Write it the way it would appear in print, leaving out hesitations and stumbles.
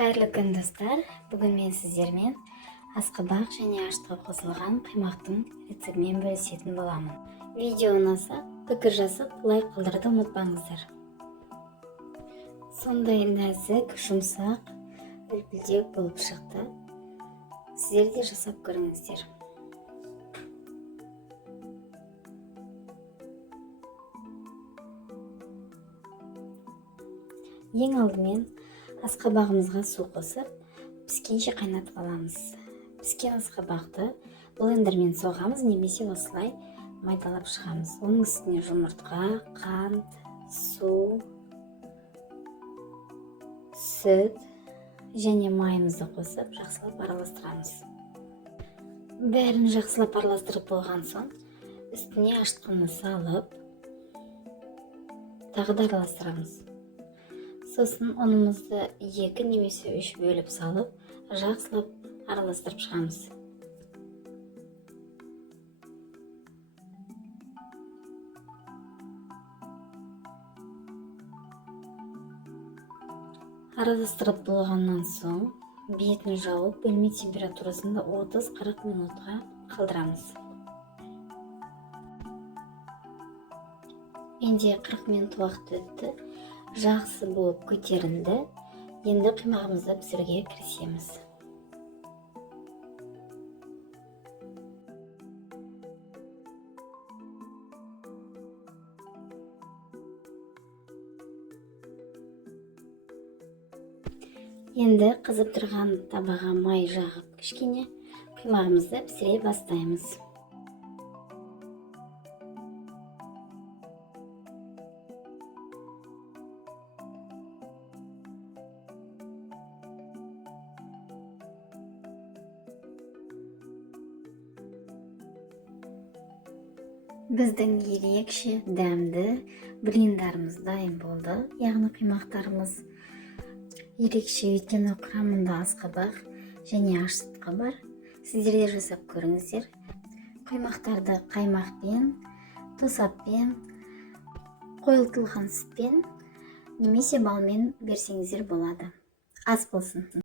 Қайырлы күн достар. Бүгін мен сіздермен асқабақ және ашытқа қосылған қаймақтың рецептімен бөлісетін боламын. Видео ұнаса, пікір жазып, лайк қалдыруды ұмытпаңыздар. Сондай нәзік, жұмсақ, үлпілдек болып шықты. Сіздер де жасап көріңіздер. Ең алдымен асқабағымызға су қосып, піскенше қайнатып аламыз. Піскен асқабақты блендермен соғамыз, немесе осылай майдалап шығамыз. Оның үстіне жұмыртқа, қант, су, сүт және майымызды қосып, жақсылап араластырамыз. Бәрін жақсылап араластырып болған соң, үстіне ашытқыны салып, тағы да араластырамыз. Сосын ұнымызды 2 немесе 3 бөліп салып, жақсылап араластырып шығамыз. Араластырып болғаннан соң, бетін жауып, бөлме температурасында 30-40 минутқа қалдырамыз. Менде 40 минут уақыт өтті. Жақсы болып көтерілді. Енді қаймағымызды пісіруге кірісеміз. Енді қызып тұрған табаға май жағып, кішкене қаймағымызды пісіре бастаймыз. Біздің ерекше дәмді блиндарымыз дайын болды. Яғни қаймақтарымыз ерекше, өйткені құрамында асқабақ және ашытқа бар. Сіздер де жасап көріңіздер. Қаймақтарды қаймақпен, тосаппен, қойылтылған сүтпен немесе балмен берсеңіздер болады. Ас болсын.